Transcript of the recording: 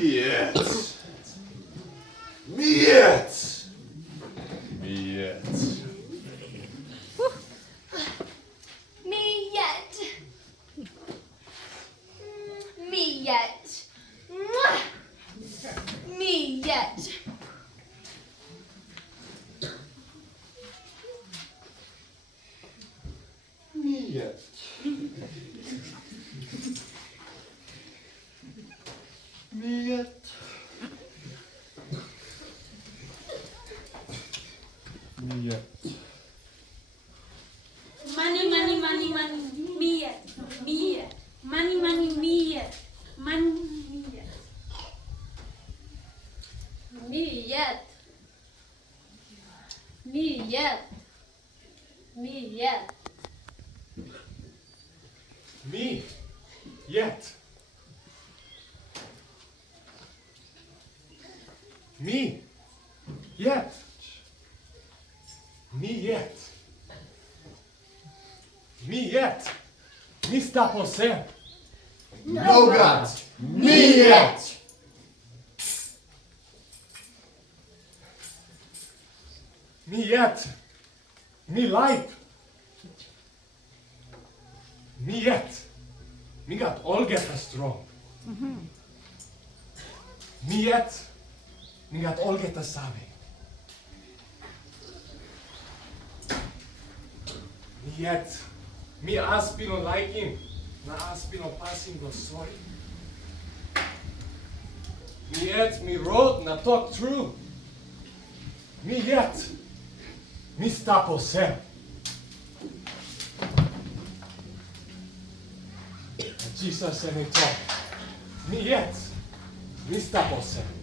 Miet. Miet. Miet. Me yet. Me yet. Mwah. Me yet. Miet. Miet. Miet. Money, money, money, money, me, me, money, money, me, money, me yet, me yet, me yet, Me. Yet. Me. Yet. Me yet. Me yet. Me stop olsem. Nogat. Me yet. Me yet. Me laip. Me yet. Me got all get strong. Me yet. Me got all get sabe. Me yet. Me aspino like him. Na aspino passing go sorry. Me yet. Me wrote na talk true. Me yet. Me stop olsem. Jisas and talk. Me yet. Me stop olsem.